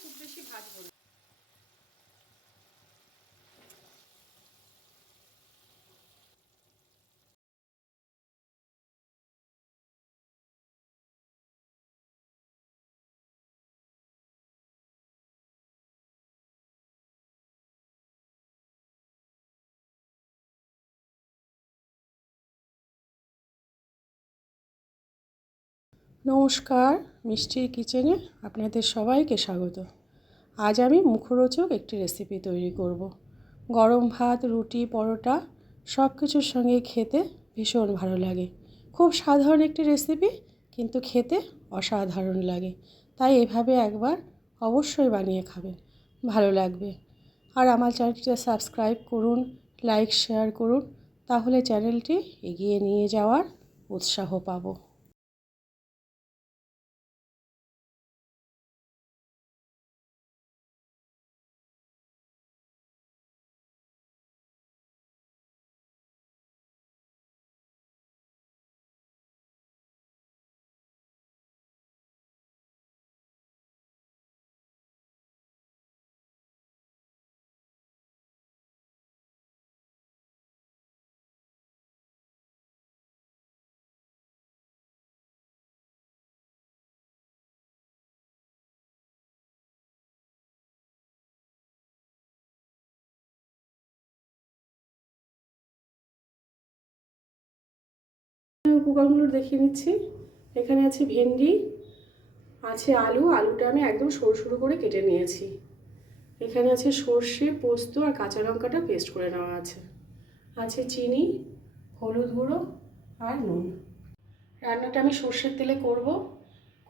খুব বেশি ভাজবো না। নমস্কার, মিষ্টির কিচেনে আপনাদের সবাইকে স্বাগত। আজ আমি মুখরোচক একটি রেসিপি তৈরি করব। গরম ভাত, রুটি, পরোটা সব কিছুর সঙ্গে খেতে ভীষণ ভালো লাগে। খুব সাধারণ একটি রেসিপি, কিন্তু খেতে অসাধারণ লাগে। তাই এভাবে একবার অবশ্যই বানিয়ে খাবেন, ভালো লাগবে। আর আমার চ্যানেলটিতে সাবস্ক্রাইব করুন, লাইক শেয়ার করুন, তাহলে চ্যানেলটি এগিয়ে নিয়ে যাওয়ার উৎসাহ পাবো। উপকরণগুলো দেখিয়ে নিচ্ছি। এখানে আছে ভেন্ডি, আছে আলু। আলুটা আমি একদম সরু সরু করে কেটে নিয়েছি। এখানে আছে সর্ষে, পোস্ত আর কাঁচা লঙ্কাটা পেস্ট করে নেওয়া আছে। আছে চিনি, হলুদ গুঁড়ো আর নুন। রান্নাটা আমি সর্ষের তেলে করব।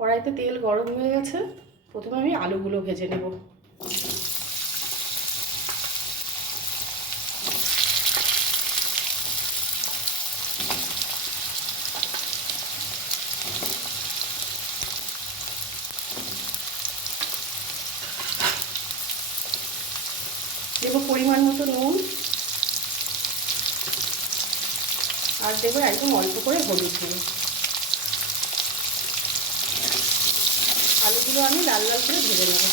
কড়াইতে তেল গরম হয়ে গেছে। প্রথমে আমি আলুগুলো ভেজে নেব। দেব পরিমাণ মতো নুন, আর দেবো একদম অল্প করে হলুদ গুঁড়ো। আলুগুলো আমি লাল লাল করে ভেজে নেব।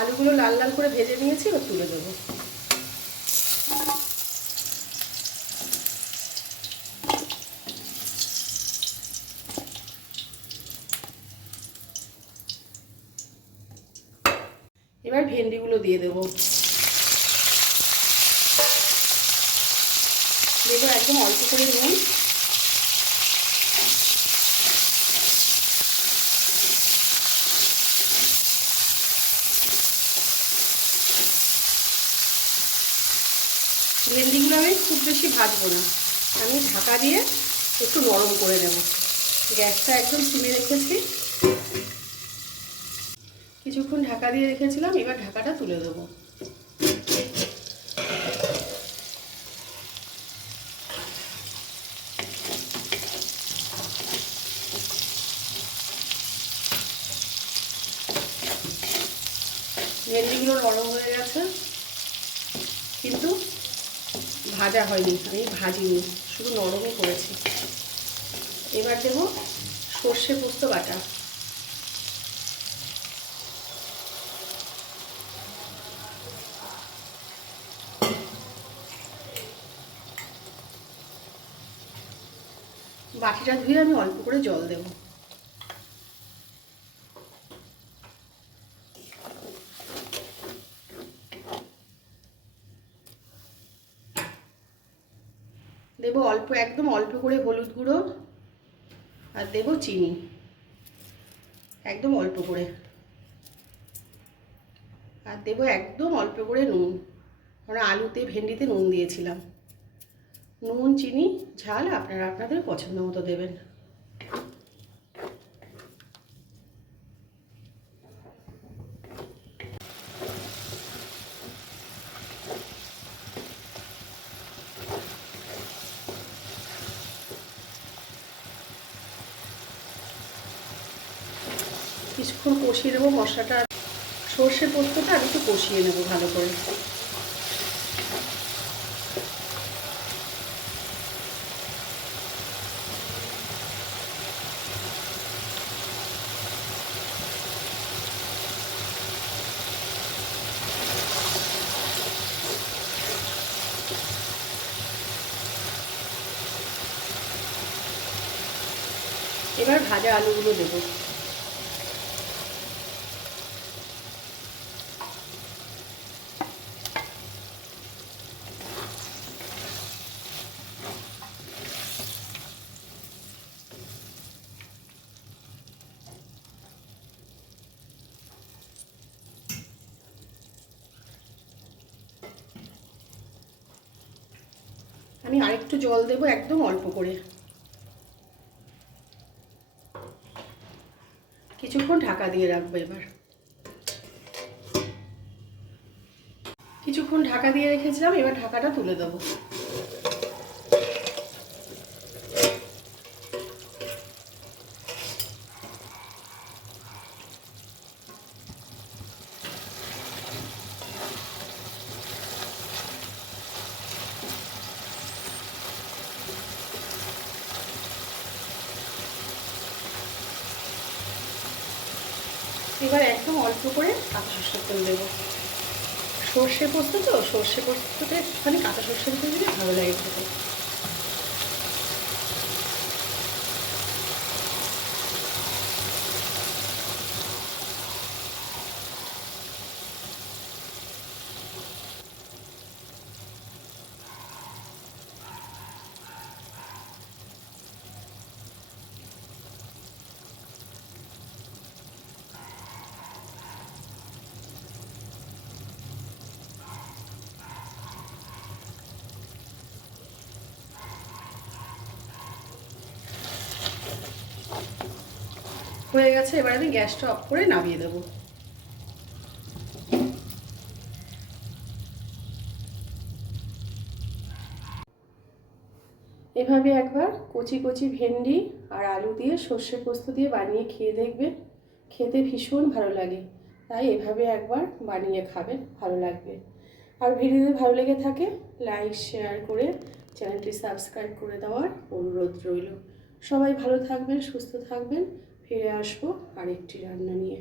আলুগুলো লাল লাল করে ভেজে নিয়েছি, এবার তুলে দেবো। এবার ভেন্ডিগুলো দিয়ে দেবো। দেবো একদম অল্প করে নুন, ভেন্ডিগুলো আমি খুব বেশি ভাজবো না, আমি ঢাকা দিয়ে একটু নরম করে নেব। গ্যাসটা একদম সিমে রেখেছি, কিছুক্ষণ ঢাকা দিয়ে রেখেছিলাম। এবার ঢাকাটা তুলে দেবো। ভেন্ডিগুলো নরম হয়ে গেছে, কিন্তু ভাজা হয়নি, আমি ভাজিনি, শুধু নরমই করেছি। এবার দেবো সর্ষে পোস্ত বাটা। বাটিটা ধুয়ে আমি অল্প করে জল দেব। দেব অল্প, একদম অল্প করে হলুদ গুঁড়ো, আর দেব চিনি একদম অল্প করে, আর দেব একদম অল্প করে নুন। আমরা আলুতে ভেন্ডিতে নুন দিয়েছিলাম। নুন চিনি ঝাল আপনারা আপনাদের পছন্দ মতো দেবেন। কিছুক্ষণ কষিয়ে নেবো মশলাটা, সর্ষে পোস্তটা আমি একটু কষিয়ে নেবো ভালো করে। এবার ভাজা আলুগুলো দেবো। আমি আরেকটু জল দেবো একদম অল্প করে। কিছুক্ষণ ঢাকা দিয়ে রাখবো। এবার কিছুক্ষণ ঢাকা দিয়ে রেখেছিলাম, এবার ঢাকাটা তুলে দেবো। এবার একদম অল্প করে কাঁচা সর্ষের তেল দেবো। সর্ষে পোস্ত তো, সর্ষে পোস্ততে একটুখানি কাঁচা সর্ষের তেল দিলে ভালো লাগে খেতে। হয়ে গেছে, এবার আমি গ্যাসটা অফ করে নামিয়ে দেবো। এভাবে একবার কচি কচি ভেন্ডি আর আলু দিয়ে সর্ষে পোস্ত দিয়ে বানিয়ে খেয়ে দেখবেন, খেতে ভীষণ ভালো লাগে। তাই এভাবে একবার বানিয়ে খাবেন, ভালো লাগবে। আর ভিডিওটি ভালো লেগে থাকে লাইক শেয়ার করে চ্যানেলটি সাবস্ক্রাইব করে দেওয়ার অনুরোধ রইল। সবাই ভালো থাকবেন, সুস্থ থাকবেন। ফিরে আসবো আরেকটি রান্না নিয়ে।